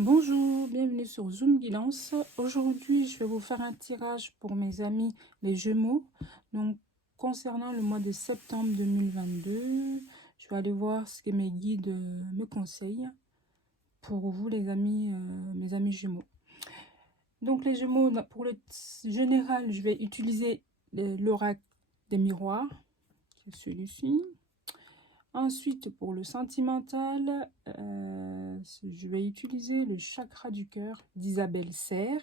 Bonjour, bienvenue sur Zoom Guidance. Aujourd'hui, je vais vous faire un tirage pour mes amis les Gémeaux. Donc, concernant le mois de septembre 2022, je vais aller voir ce que mes guides me conseillent pour vous, les amis, mes amis Gémeaux. Donc, les Gémeaux, pour le général, je vais utiliser l'oracle des miroirs, c'est celui-ci. Ensuite, pour le sentimental, je vais utiliser le chakra du cœur d'Isabelle Serre.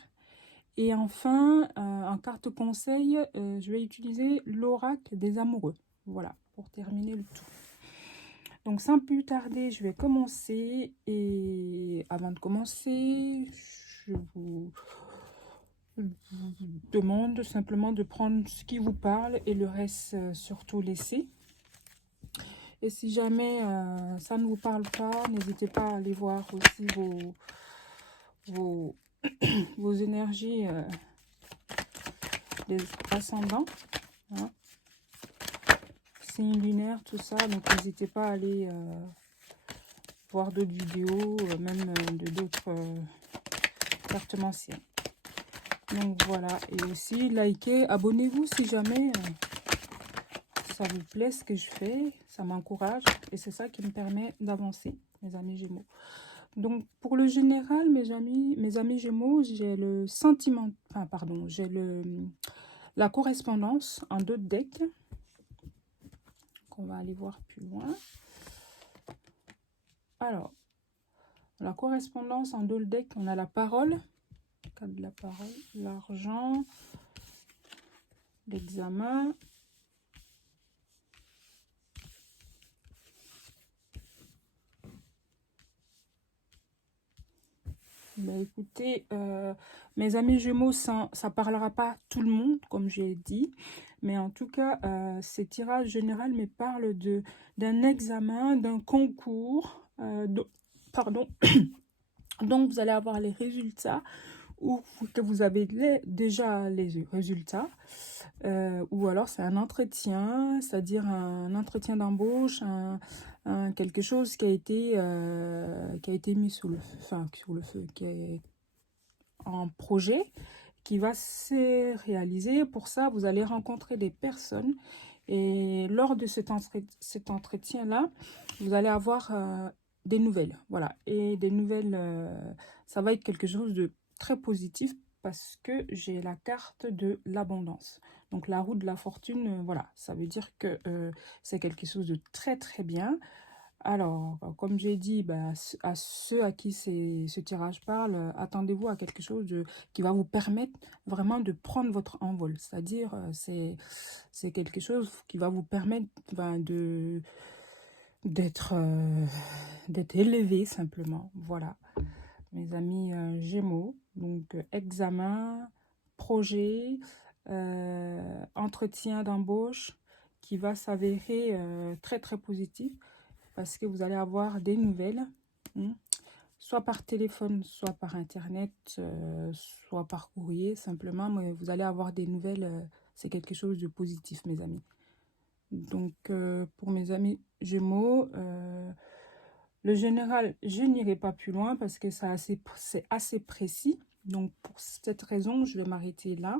Et enfin, en carte conseil, je vais utiliser l'oracle des amoureux. Voilà, pour terminer le tout. Donc, sans plus tarder, je vais commencer. Et avant de commencer, je vous demande simplement de prendre ce qui vous parle et le reste surtout laisser. Et si jamais ça ne vous parle pas, n'hésitez pas à aller voir aussi vos énergies des ascendants, hein, signes lunaires, tout ça. Donc n'hésitez pas à aller voir d'autres vidéos, même de d'autres cartomanciens. Donc voilà, et aussi likez, abonnez-vous si jamais ça vous plaît ce que je fais, ça m'encourage et c'est ça qui me permet d'avancer, mes amis Gémeaux. Donc, pour le général, mes amis Gémeaux, j'ai le sentiment, enfin, pardon, j'ai la correspondance en 2 decks. On va aller voir plus loin. Alors, la correspondance en 2 decks, on a la parole, cadre de la parole, l'argent, l'examen. Ben, écoutez, mes amis Gémeaux, ça parlera pas tout le monde, comme j'ai dit. Mais en tout cas, ces tirages généraux me parlent d'un examen, d'un concours. Pardon. Donc, vous allez avoir les résultats ou que vous avez déjà les résultats. Ou alors, c'est un entretien, c'est-à-dire un entretien d'embauche, quelque chose qui a été mis sous le feu, enfin, sur le feu, qui est en projet, qui va se réaliser. Pour ça, vous allez rencontrer des personnes et lors de cet entretien-là, vous allez avoir des nouvelles. Voilà, et des nouvelles, ça va être quelque chose de très positif parce que j'ai la carte de l'abondance. Donc la roue de la fortune, voilà, ça veut dire que c'est quelque chose de très très bien. Alors, comme j'ai dit, bah, à ceux à qui ce tirage parle, attendez-vous à quelque chose qui va vous permettre vraiment de prendre votre envol. C'est-à-dire, c'est quelque chose qui va vous permettre ben, d'être élevé simplement. Voilà, mes amis Gémeaux. Donc, examen, projet, entretien d'embauche qui va s'avérer très très positif parce que vous allez avoir des nouvelles, soit par téléphone, soit par internet, soit par courrier simplement, mais vous allez avoir des nouvelles, c'est quelque chose de positif, mes amis. Donc, pour mes amis Gémeaux, le général, je n'irai pas plus loin parce que c'est assez précis. Donc, pour cette raison, je vais m'arrêter là.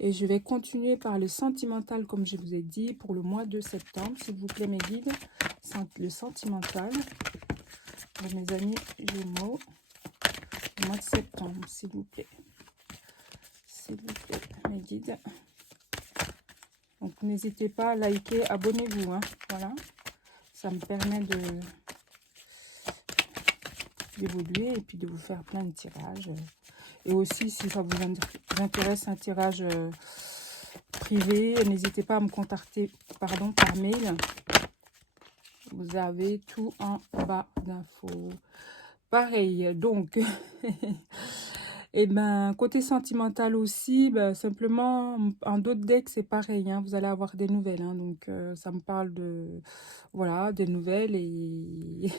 Et je vais continuer par le sentimental, comme je vous ai dit, pour le mois de septembre. S'il vous plaît, mes guides, le sentimental pour mes amis Gémeaux, le mois de septembre, s'il vous plaît. S'il vous plaît, mes guides. Donc, n'hésitez pas à liker, abonnez-vous. Hein, voilà, ça me permet d'évoluer et puis de vous faire plein de tirages. Et aussi, si ça vous intéresse un tirage privé, n'hésitez pas à me contacter par mail. Vous avez tout en bas d'infos. Pareil, donc, et ben, côté sentimental aussi, ben, simplement, en d'autres decks, c'est pareil, hein, vous allez avoir des nouvelles. Hein, donc, ça me parle de, voilà, des nouvelles et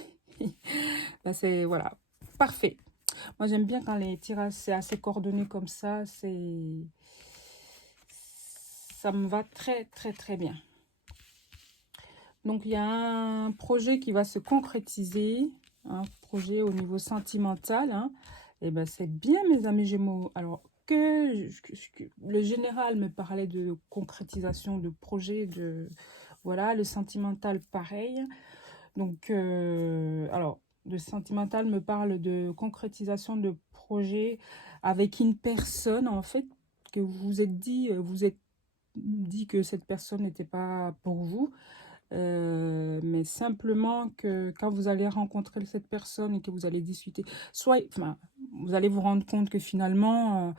ben, c'est, voilà, parfait. Moi, j'aime bien quand les tirages, c'est assez coordonné comme ça, ça me va très, très, très bien. Donc, il y a un projet qui va se concrétiser. hein, projet au niveau sentimental, hein. Et ben c'est bien, mes amis Gémeaux. Alors le général me parlait de concrétisation de projet, voilà, le sentimental pareil. Donc, alors, le sentimental me parle de concrétisation de projet avec une personne, en fait, que vous êtes dit que cette personne n'était pas pour vous. Mais simplement que quand vous allez rencontrer cette personne et que vous allez discuter, enfin, vous allez vous rendre compte que finalement,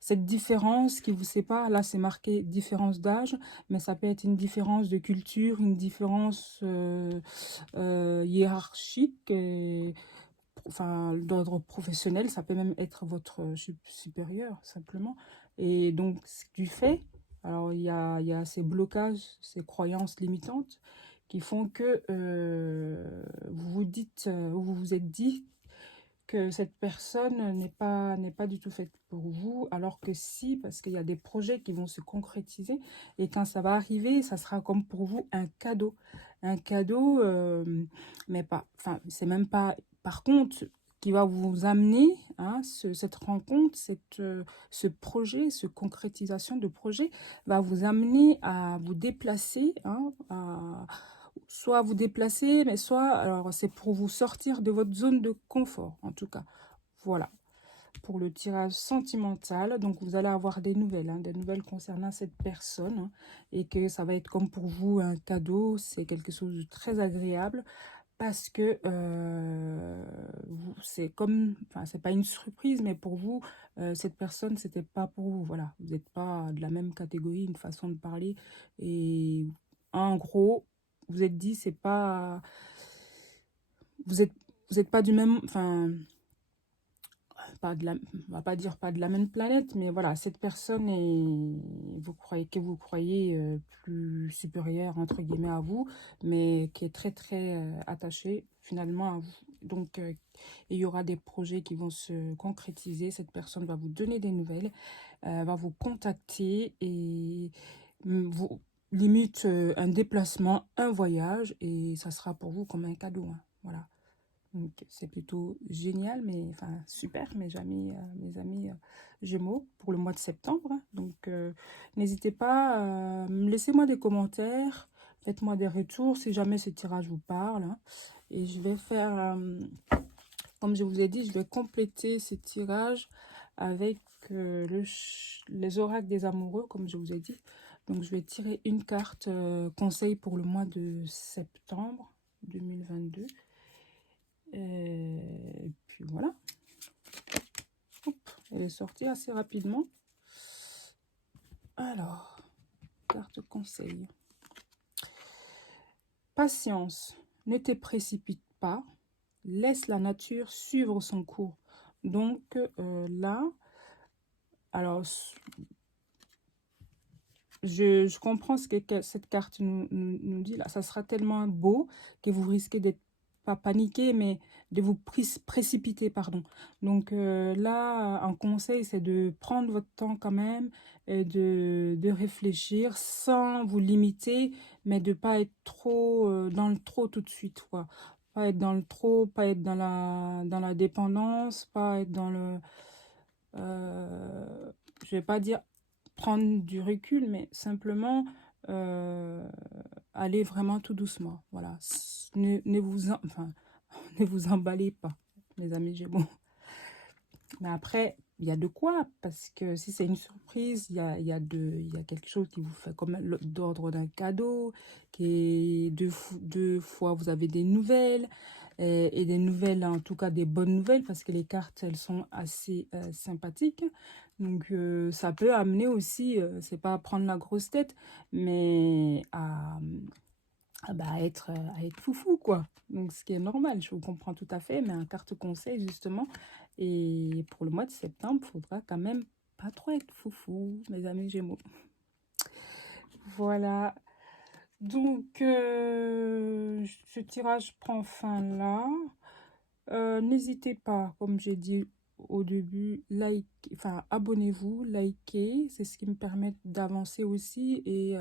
cette différence qui vous sépare, là c'est marqué différence d'âge, mais ça peut être une différence de culture, une différence hiérarchique, enfin d'ordre professionnel, ça peut même être votre supérieur simplement. Et donc, du fait, alors il y a ces blocages, ces croyances limitantes qui font que vous vous êtes dit que cette personne n'est pas du tout faite pour vous, alors que si, parce qu'il y a des projets qui vont se concrétiser, et quand ça va arriver, ça sera comme pour vous un cadeau, mais pas, enfin, c'est même pas, par contre, qui va vous amener, hein, cette rencontre, ce projet, ce concrétisation de projet, va vous amener à vous déplacer, hein, soit vous déplacer, mais soit, alors c'est pour vous sortir de votre zone de confort, en tout cas. Voilà, pour le tirage sentimental. Donc, vous allez avoir des nouvelles, hein, des nouvelles concernant cette personne, hein, et que ça va être comme pour vous un cadeau, c'est quelque chose de très agréable, parce que c'est comme, enfin, c'est pas une surprise, mais pour vous, cette personne, c'était pas pour vous. Voilà, vous n'êtes pas de la même catégorie, une façon de parler, et en gros, vous êtes dit, c'est pas, vous êtes, vous êtes pas du même, enfin, pas de la, on va pas dire pas de la même planète, mais voilà, cette personne est, vous croyez plus supérieure entre guillemets à vous, mais qui est très très attachée finalement à vous. Donc, il y aura des projets qui vont se concrétiser. Cette personne va vous donner des nouvelles, va vous contacter et vous limite un déplacement, un voyage, et ça sera pour vous comme un cadeau, hein. Voilà. Donc, c'est plutôt génial, mais enfin super, mes amis Gémeaux, pour le mois de septembre, hein. Donc, n'hésitez pas, laissez-moi des commentaires, faites-moi des retours si jamais ce tirage vous parle, hein. Et je vais faire, comme je vous ai dit, je vais compléter ce tirage avec les oracles des amoureux, comme je vous ai dit. Donc, je vais tirer une carte conseil pour le mois de septembre 2022. Et puis voilà. Hop, elle est sortie assez rapidement. Alors, carte conseil. Patience, ne te précipite pas. Laisse la nature suivre son cours. Donc là, alors, je comprends ce que cette carte nous dit là. Ça sera tellement beau que vous risquez d'être pas paniquer, mais de vous précipiter, pardon. Donc là, un conseil, c'est de prendre votre temps quand même, et de réfléchir sans vous limiter, mais de pas être trop dans le trop tout de suite, quoi. Pas être dans le trop, pas être dans la dépendance, pas être dans le... je vais pas dire prendre du recul, mais simplement aller vraiment tout doucement. Voilà. Enfin, ne vous emballez pas, mes amis Gémeaux. Mais après, il y a de quoi, parce que si c'est une surprise, il y a quelque chose qui vous fait comme d'ordre d'un cadeau, qui est deux fois vous avez des nouvelles, et des nouvelles, en tout cas des bonnes nouvelles, parce que les cartes, elles sont assez sympathiques. Donc, ça peut amener aussi, c'est pas à prendre la grosse tête, mais bah, à être foufou, quoi. Donc, ce qui est normal, je vous comprends tout à fait, mais un carte conseil, justement. Et pour le mois de septembre, il faudra quand même pas trop être foufou, mes amis Gémeaux. Voilà. Donc, ce tirage prend fin là. N'hésitez pas, comme j'ai dit au début, enfin, abonnez-vous, likez, c'est ce qui me permet d'avancer aussi, et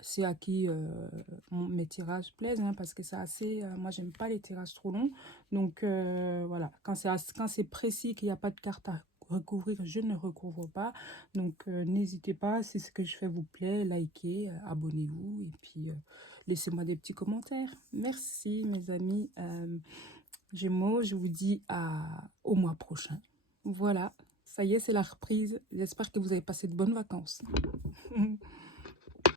c'est à qui mes tirages plaisent, hein, parce que c'est assez... moi, j'aime pas les tirages trop longs. Donc, voilà. Quand c'est précis, qu'il n'y a pas de carte à recouvrir, je ne recouvre pas. Donc, n'hésitez pas, si ce que je fais vous plaît, likez, abonnez-vous. Et puis, laissez-moi des petits commentaires. Merci, mes amis Gémeaux. Je vous dis au mois prochain. Voilà. Ça y est, c'est la reprise. J'espère que vous avez passé de bonnes vacances.